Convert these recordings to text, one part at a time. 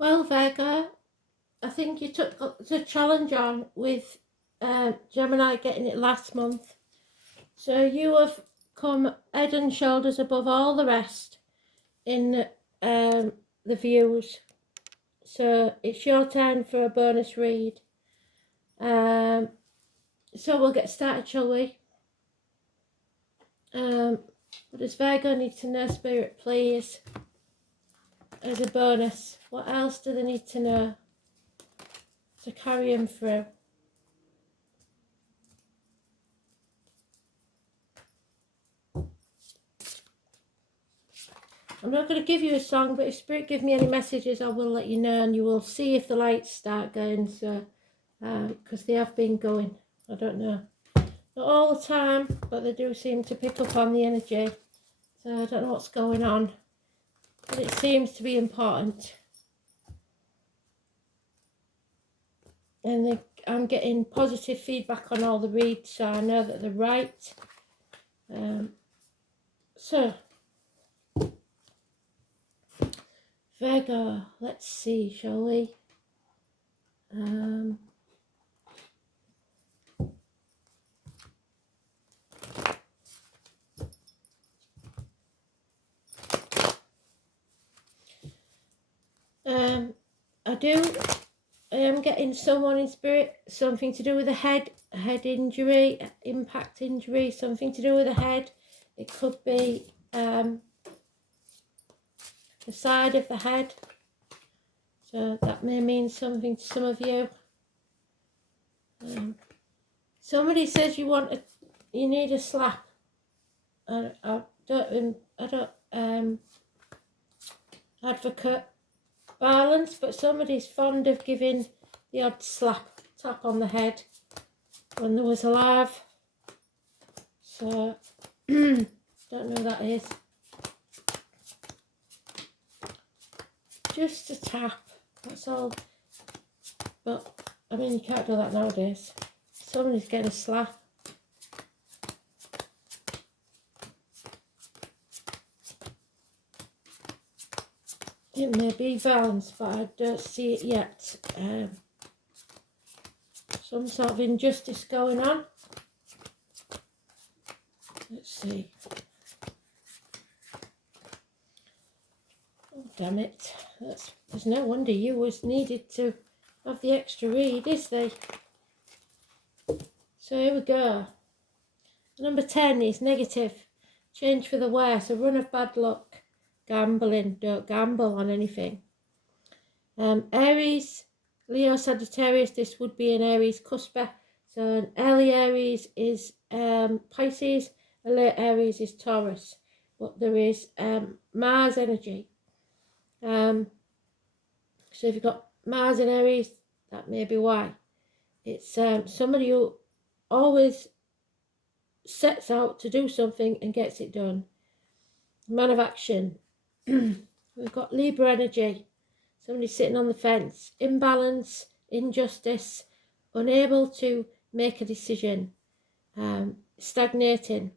Well, Virgo, I think you took the challenge on with Gemini getting it last month. So you have come head and shoulders above all the rest in the Veiws. So it's your turn for a bonus read. So we'll get started, shall we? What does Virgo need to know, Spirit, please? As a bonus, what else do they need to know to carry him through? I'm not going to give you a song, but if Spirit give me any messages, I will let you know, and you will see if the lights start going. So, because they have been going, I don't know, not all the time, but they do seem to pick up on the energy. So I don't know what's going on, but it seems to be important. And I'm getting positive feedback on all the reads, so I know that they're right. So, Virgo, let's see, shall we? I am getting someone in Spirit, something to do with the head, a head injury, impact injury, something to do with the head. It could be the side of the head. So that may mean something to some of you. Somebody says you need a slap. I don't advocate violence, but somebody's fond of giving the odd tap on the head when they was alive. So don't know who that is. Just a tap, that's all. But I mean, you can't do that nowadays. Somebody's getting a slap. It may be violence, but I don't see it yet. Some sort of injustice going on. Let's see. Oh, damn it. There's no wonder you was needed to have the extra read, is there? So here we go. Number 10 is negative. Change for the worse. A run of bad luck. Gambling. Don't gamble on anything. Aries, Leo, Sagittarius. This would be an Aries cusper. So an early Aries is Pisces. A late Aries is Taurus. But there is Mars energy. So if you've got Mars in Aries, that may be why. It's somebody who always sets out to do something and gets it done. Man of action. We've got Libra energy. Somebody sitting on the fence. Imbalance, injustice, unable to make a decision, stagnating.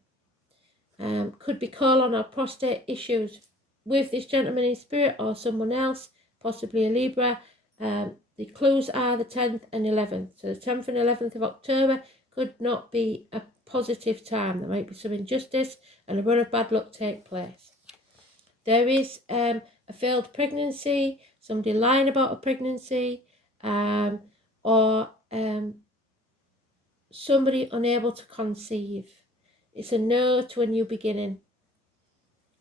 Could be colon or prostate issues with this gentleman in Spirit or someone else, possibly a Libra. The clues are the 10th and 11th. So the 10th and 11th of October could not be a positive time. There might be some injustice and a run of bad luck take place. There is a failed pregnancy, somebody lying about a pregnancy, or somebody unable to conceive. It's a no to a new beginning.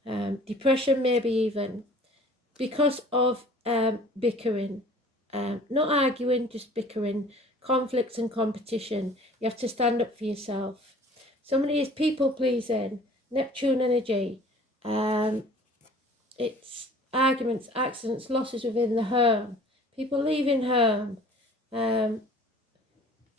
Depression maybe even, because of bickering. Not arguing, just bickering, conflicts and competition. You have to stand up for yourself. Somebody is people pleasing, Neptune energy. It's arguments, accidents, losses within the home, people leaving home,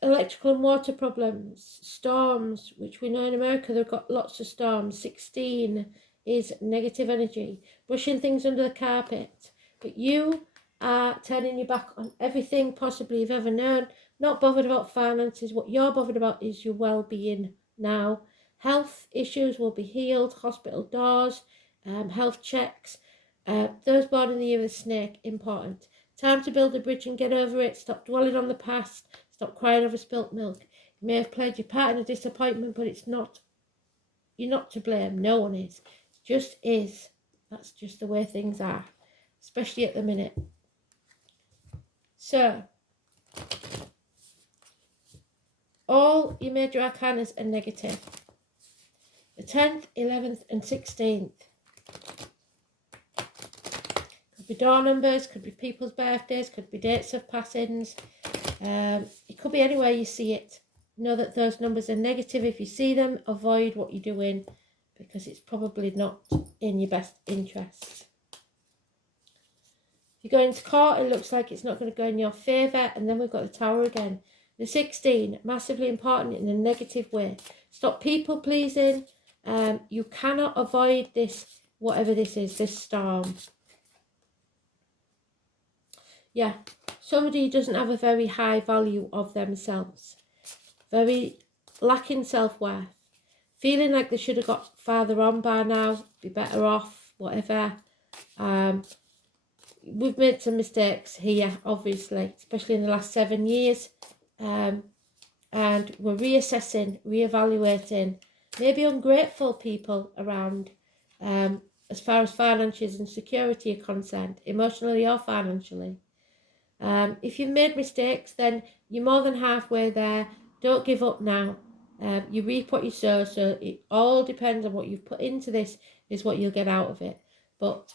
electrical and water problems, storms, which we know in America they've got lots of storms. 16 is negative energy, brushing things under the carpet. But you are turning your back on everything possibly you've ever known, not bothered about finances. What you're bothered about is your well-being now. Health issues will be healed, hospital doors, health checks. Those born in the year of the snake, important. Time to build a bridge and get over it. Stop dwelling on the past. Stop crying over spilt milk. You may have played your part in a disappointment, but it's not. You're not to blame. No one is. It just is. That's just the way things are, especially at the minute. So, all your major arcanas are negative. The 10th, 11th and 16th. Could be door numbers, could be people's birthdays, could be dates of passings. It could be anywhere you see it. Know that those numbers are negative. If you see them, avoid what you're doing because it's probably not in your best interest. If you go into court, it looks like it's not going to go in your favour. And then we've got the Tower again. The 16, massively important in a negative way. Stop people pleasing. You cannot avoid this, whatever this is, this storm. Yeah, somebody doesn't have a very high value of themselves. Very lacking self-worth. Feeling like they should have got farther on by now, be better off, whatever. We've made some mistakes here, obviously, especially in the last 7 years. And we're reassessing, reevaluating. Maybe ungrateful people around as far as finances and security are concerned, emotionally or financially. If you've made mistakes, then you're more than halfway there. Don't give up now. You reap what you sow, so it all depends on what you've put into this is what you'll get out of it. But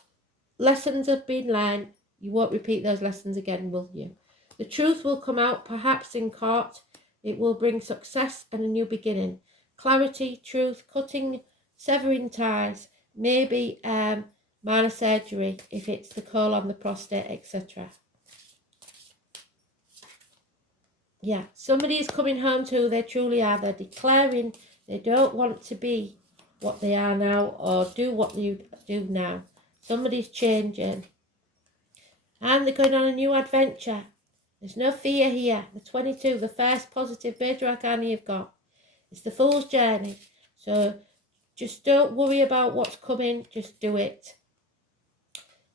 lessons have been learned. You won't repeat those lessons again, will you? The truth will come out, perhaps in court. It will bring success and a new beginning. Clarity, truth, cutting, severing ties, maybe minor surgery if it's the colon, the prostate, etc. Yeah, somebody is coming home to who they truly are. They're declaring they don't want to be what they are now or do what you do now. Somebody's changing. And they're going on a new adventure. There's no fear here. The 22, the first positive major arcana you've got. It's the Fool's Journey. So just don't worry about what's coming. Just do it.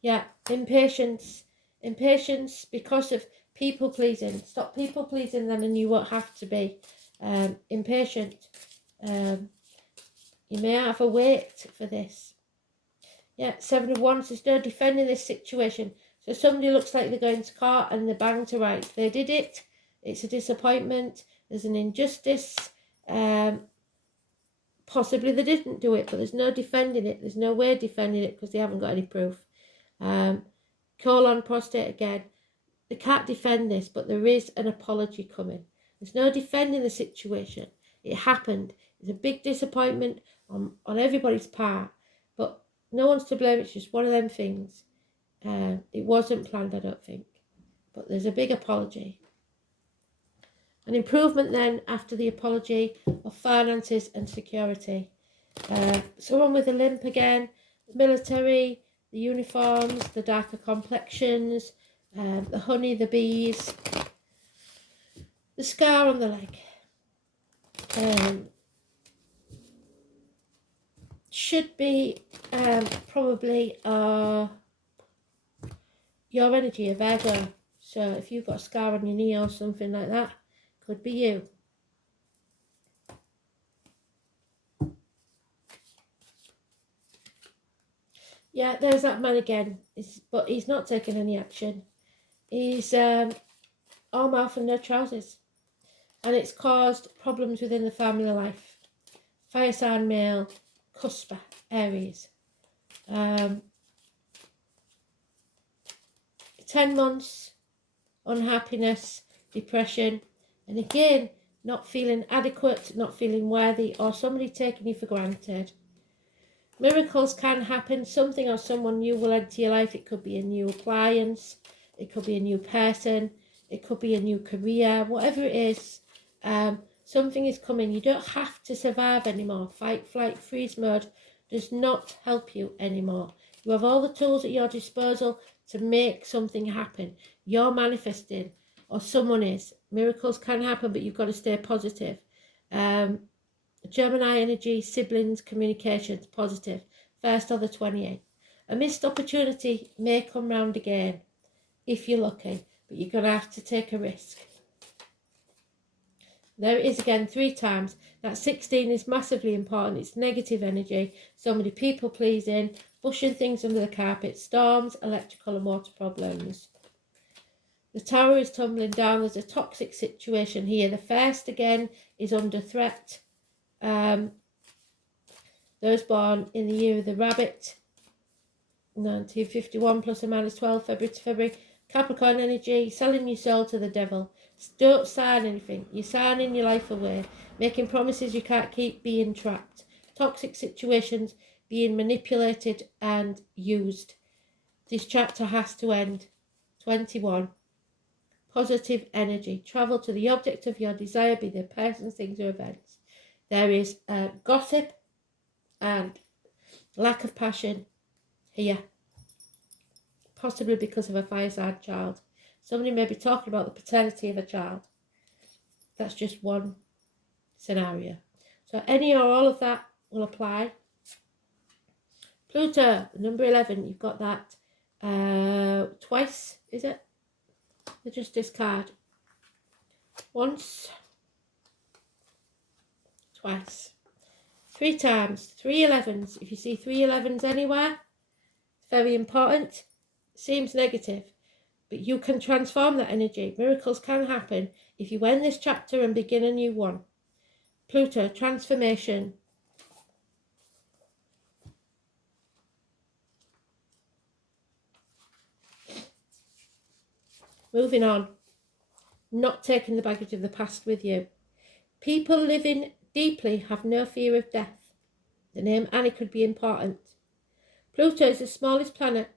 Yeah, impatience. Impatience because of people pleasing. Stop people pleasing then and you won't have to be impatient. You may have to wait for this. Yeah, 7 of Wands. There's no defending this situation. So somebody looks like they're going to court and they're banged to rights. They did it. It's a disappointment. There's an injustice. Possibly they didn't do it, but there's no defending it. There's no way of defending it because they haven't got any proof. Colon, prostate again. They can't defend this, but there is an apology coming. There's no defending the situation. It happened. It's a big disappointment on everybody's part, but no one's to blame. It's just one of them things. It wasn't planned, I don't think, but there's a big apology. An improvement then after the apology of finances and security. Someone with a limp again, the military, the uniforms, the darker complexions, the honey, the bees, the scar on the leg. Should be probably your energy, a Virgo. So if you've got a scar on your knee or something like that, could be you. Yeah, there's that man again. But he's not taking any action. He's all mouth and no trousers. And it's caused problems within the family life. Fire sign male, cusper, Aries. 10 months, unhappiness, depression, and again, not feeling adequate, not feeling worthy, or somebody taking you for granted. Miracles can happen. Something or someone new will enter your life. It could be a new appliance. It could be a new person. It could be a new career. Whatever it is, something is coming. You don't have to survive anymore. Fight, flight, freeze mode does not help you anymore. You have all the tools at your disposal to make something happen. You're manifesting, or someone is. Miracles can happen, but you've got to stay positive. Gemini energy, siblings, communications, positive. 1st or the 28th. A missed opportunity may come round again. if you're lucky, but you're going to have to take a risk. There it is again 3 times. That 16 is massively important. It's negative energy. Somebody people pleasing, pushing things under the carpet, storms, electrical and water problems. The tower is tumbling down. There's a toxic situation here. The first again is under threat. Those born in the year of the rabbit, 1951 plus or minus 12, February to February. Capricorn energy, selling your soul to the devil. Don't sign anything. You're signing your life away, making promises you can't keep, being trapped. Toxic situations, being manipulated and used. This chapter has to end. 21. Positive energy. Travel to the object of your desire, be the person, things or events. There is gossip and lack of passion here. Possibly because of a fire sign child. Somebody may be talking about the paternity of a child. That's just one scenario. So any or all of that will apply. Pluto, number 11, you've got that twice, is it? The Justice card. Once. Twice. 3 times. 3 11s. If you see 3 11s anywhere, it's very important. Seems negative, but you can transform that energy. Miracles can happen if you end this chapter and begin a new one. Pluto, transformation. Moving on. Not taking the baggage of the past with you. People living deeply have no fear of death. The name Annie could be important. Pluto is the smallest planet.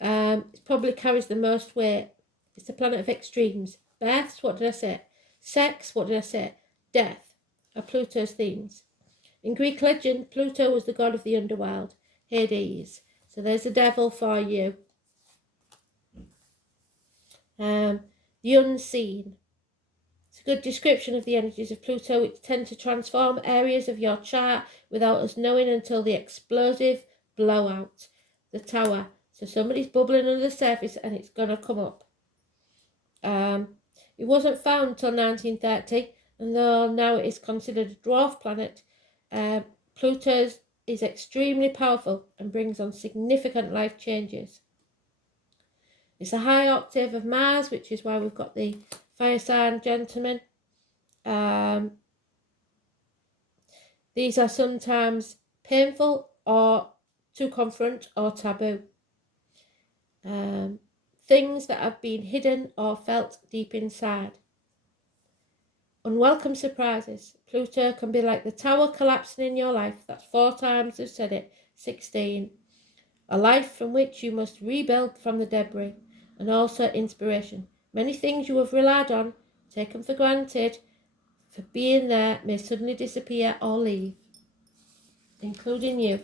It probably carries the most weight. It's the planet of extremes. Births, what did I say? Sex, what did I say? Death are Pluto's themes. In Greek legend, Pluto was the god of the underworld, Hades. So there's the devil for you. The unseen. It's a good description of the energies of Pluto, which tend to transform areas of your chart without us knowing until the explosive blowout. The tower. So somebody's bubbling under the surface and it's going to come up. It wasn't found until 1930, and though now it is considered a dwarf planet, Pluto is extremely powerful and brings on significant life changes. It's a high octave of Mars, which is why we've got the fire sign gentleman. These are sometimes painful or to confront or taboo. Things that have been hidden or felt deep inside. Unwelcome surprises. Pluto can be like the tower collapsing in your life. That's 4 times I've said it. 16. A life from which you must rebuild from the debris. And also inspiration. Many things you have relied on, taken for granted, for being there, may suddenly disappear or leave. Including you.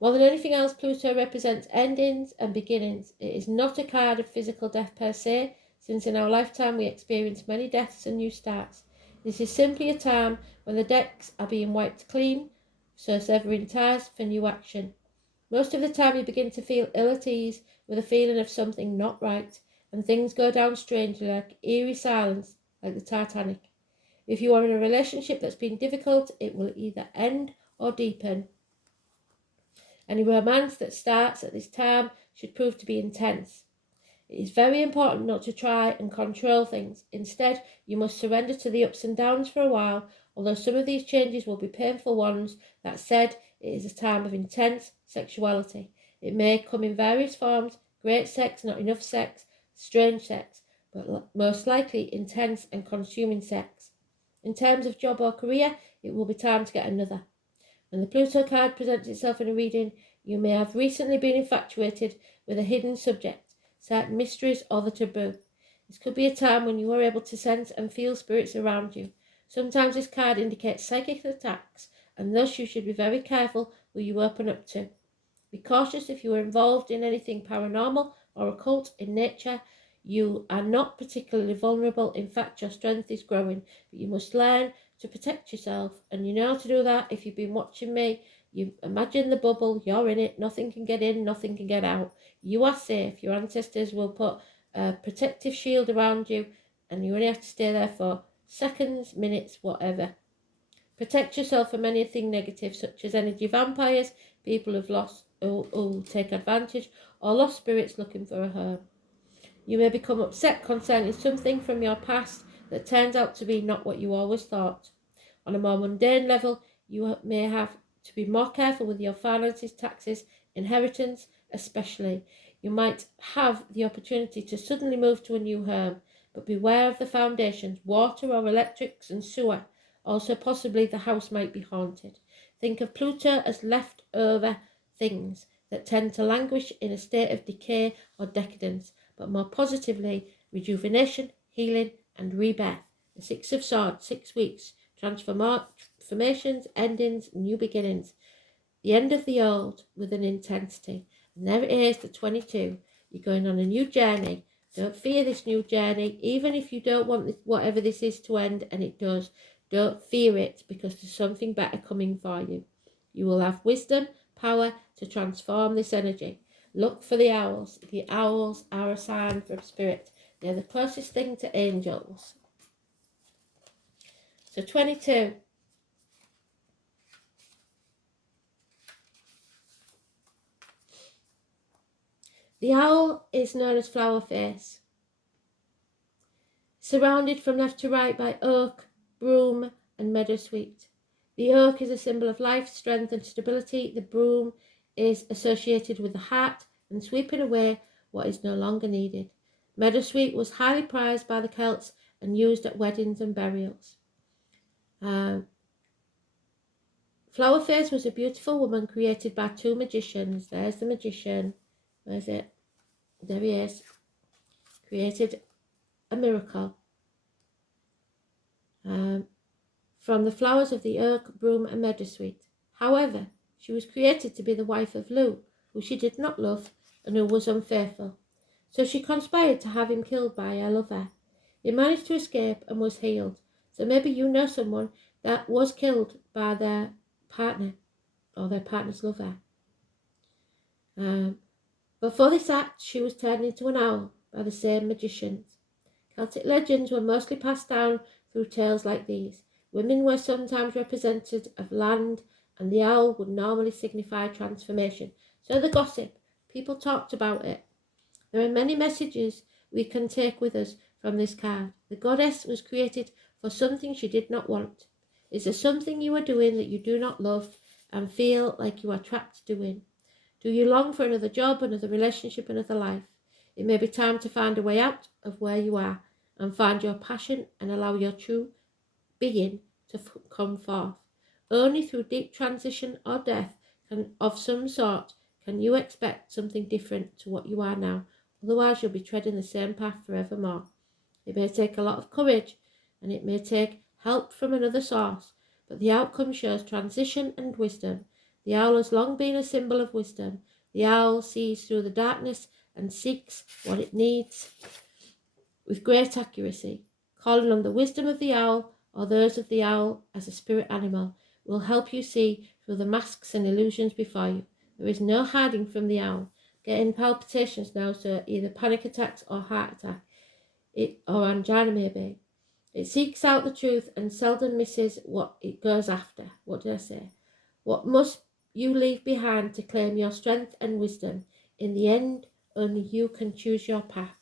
More than anything else, Pluto represents endings and beginnings. It is not a card of physical death per se, since in our lifetime we experience many deaths and new starts. This is simply a time when the decks are being wiped clean, so severing ties for new action. Most of the time you begin to feel ill at ease with a feeling of something not right, and things go down strangely like eerie silence, like the Titanic. If you are in a relationship that's been difficult, it will either end or deepen. Any romance that starts at this time should prove to be intense. It is very important not to try and control things. Instead, you must surrender to the ups and downs for a while, although some of these changes will be painful ones. That said, it is a time of intense sexuality. It may come in various forms: great sex, not enough sex, strange sex, but most likely intense and consuming sex. In terms of job or career, it will be time to get another. When the Pluto card presents itself in a reading, you may have recently been infatuated with a hidden subject, certain mysteries or the taboo. This could be a time when you are able to sense and feel spirits around you. Sometimes this card indicates psychic attacks, and thus you should be very careful who you open up to. Be cautious if you are involved in anything paranormal or occult in nature. You are not particularly vulnerable. In fact, your strength is growing, but you must learn to protect yourself, and you know how to do that if you've been watching me You imagine the bubble, you're in it, nothing can get in, nothing can get out. You are safe. Your ancestors will put a protective shield around you, and you only have to stay there for seconds, minutes, whatever. Protect yourself from anything negative, such as energy vampires, people who take advantage, or lost spirits looking for a home. You may become upset concerning something from your past that turns out to be not what you always thought. On a more mundane level, you may have to be more careful with your finances, taxes, inheritance, especially. You might have the opportunity to suddenly move to a new home, but beware of the foundations, water or electrics and sewer. Also, possibly the house might be haunted. Think of Pluto as leftover things that tend to languish in a state of decay or decadence, but more positively, rejuvenation, healing, and rebirth. The Six of Swords, 6 weeks, transformations, endings, new beginnings. The end of the old with an intensity. And there it is, the 22. You're going on a new journey. Don't fear this new journey, even if you don't want whatever this is to end, and it does. Don't fear it, because there's something better coming for you. You will have wisdom, power to transform this energy. Look for the owls. The owls are a sign from spirit. They're the closest thing to angels. So 22. The owl is known as Flower Face. Surrounded from left to right by oak, broom, and meadowsweet. The oak is a symbol of life, strength, and stability. The broom is associated with the heart and sweeping away what is no longer needed. Meadowsweet was highly prized by the Celts and used at weddings and burials. Flowerface was a beautiful woman created by 2 magicians. There's the magician. Where's it? There he is. Created a miracle from the flowers of the oak, broom, and meadowsweet. However, she was created to be the wife of Lu, who she did not love and who was unfaithful. So she conspired to have him killed by her lover. He managed to escape and was healed. So maybe you know someone that was killed by their partner or their partner's lover. But for this act, she was turned into an owl by the same magicians. Celtic legends were mostly passed down through tales like these. Women were sometimes represented of land, and the owl would normally signify transformation. So the gossip, people talked about it. There are many messages we can take with us from this card. The goddess was created for something she did not want. Is there something you are doing that you do not love and feel like you are trapped doing? Do you long for another job, another relationship, another life? It may be time to find a way out of where you are and find your passion and allow your true being to come forth. Only through deep transition or death of some sort can you expect something different to what you are now. Otherwise, you'll be treading the same path forevermore. It may take a lot of courage, and it may take help from another source, but the outcome shows transition and wisdom. The owl has long been a symbol of wisdom. The owl sees through the darkness and seeks what it needs with great accuracy. Calling on the wisdom of the owl or those of the owl as a spirit animal will help you see through the masks and illusions before you. There is no hiding from the owl. Getting palpitations now, so either panic attacks or heart attack, or angina maybe. It seeks out the truth and seldom misses what it goes after. What did I say? What must you leave behind to claim your strength and wisdom? In the end, only you can choose your path,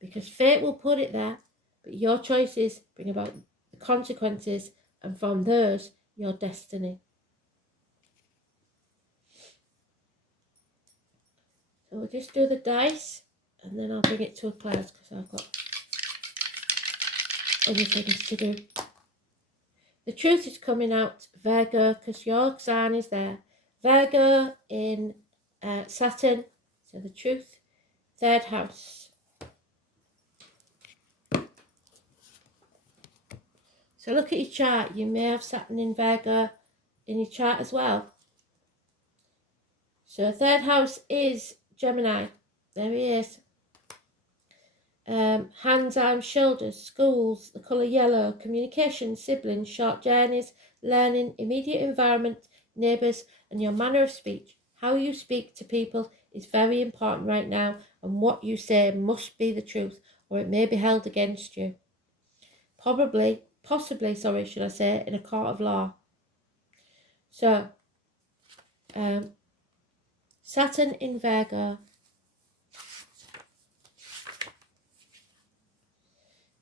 because fate will put it there, but your choices bring about the consequences, and from those, your destiny. So we'll just do the dice, and then I'll bring it to a close, because I've got other things to do. The truth is coming out, Virgo, because your sign is there. Virgo in Saturn, so the truth, 3rd house. So look at your chart. You may have Saturn in Virgo in your chart as well. So 3rd house is Gemini. There he is. Hands, arms, shoulders, schools, the colour yellow, communication, siblings, short journeys, learning, immediate environment, neighbours, and your manner of speech. How you speak to people is very important right now, and what you say must be the truth, or it may be held against you. Possibly, should I say, in a court of law. So, Saturn in Virgo.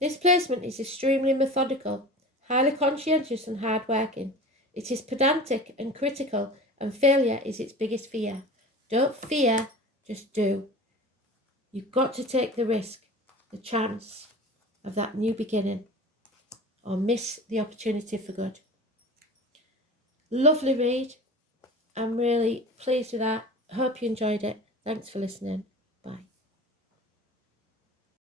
This placement is extremely methodical, highly conscientious and hard-working. It is pedantic and critical, and failure is its biggest fear. Don't fear, just do. You've got to take the risk, the chance of that new beginning, or miss the opportunity for good. Lovely read. I'm really pleased with that. Hope you enjoyed it. Thanks for listening.